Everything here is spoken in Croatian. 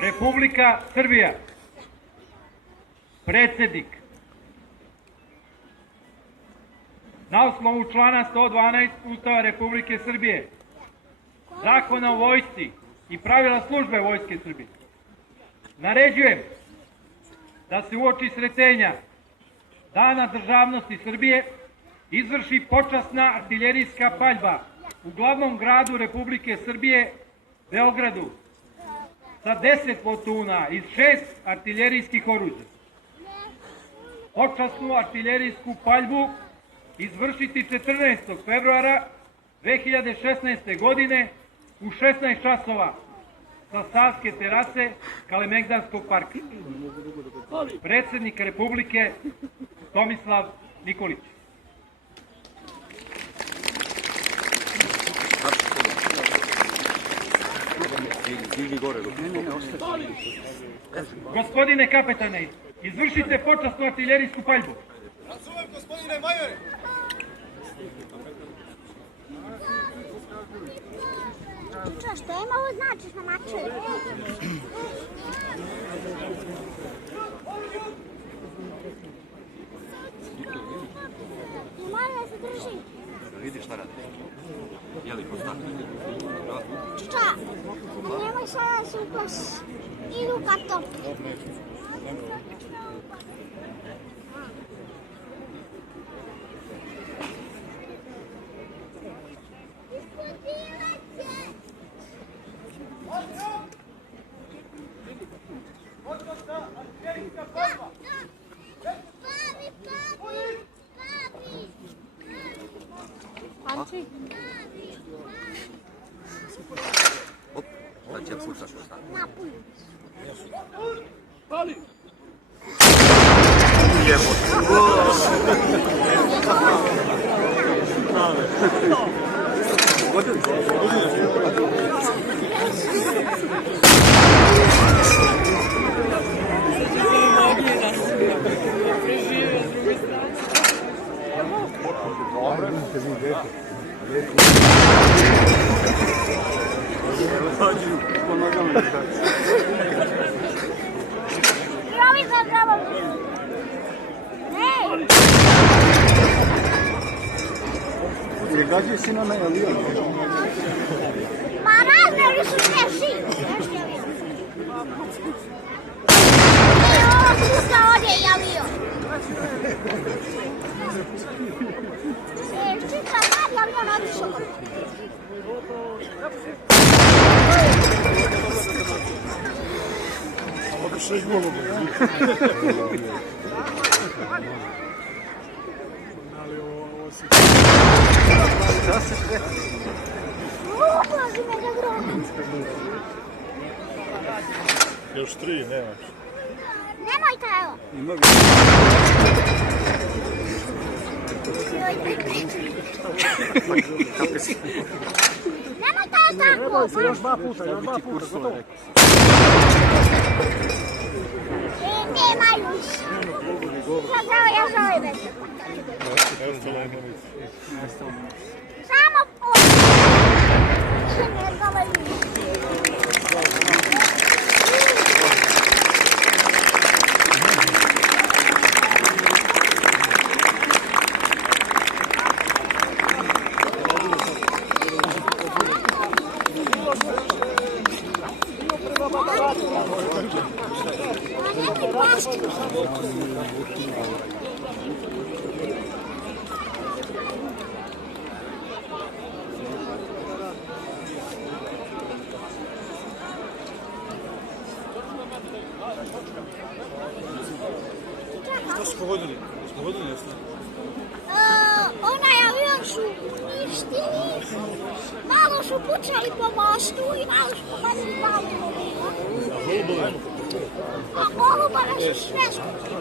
Republika Srbija. Predsjednik. Na osnovu člana 112 Ustava Republike Srbije, Zakona o vojsci i pravila službe Vojske Srbije, naređujem da se uoči sretenja Dana državnosti Srbije izvrši počasna artiljerijska paljba u glavnom gradu Republike Srbije, Beogradu, sa 10 plotuna iz 6 artiljerijskih oruđa. Počasnu artiljerijsku paljbu izvršiti 14. februara 2016. godine u 16 časova sa Savske terase Kalemegdanskog parka. Predsjednik Republike Tomislav Nikolić. Gospodine kapetane, izvršite počasnu artiljerijsku paljbu. Razumem, gospodine majore. Što ima ovo znači na maču? I mora da se drži. Vidi šta radi. Je li postane? Čiča, nemoj sada da se uplaši. Idu ka topu. Sad će puštaš šta? Pali! Gađe si na mene, ali ja? Ma razmeri su teši. Ovo puta ovdje je avion. Čiča, mali avion otišao. Ovo što je golo. Ulazi me da grobim. Još 3, nemaš. Nemojte, evo. Nemojte tako. Još 2 puta, gotovo. Samo ne govori. Neki plastik. Što su pogodili? Pogodili jasno? Onaj avion su uništili, malo su pucali po mostu i malo su pogodili automobila. A golubove? A golubove su sve skućili.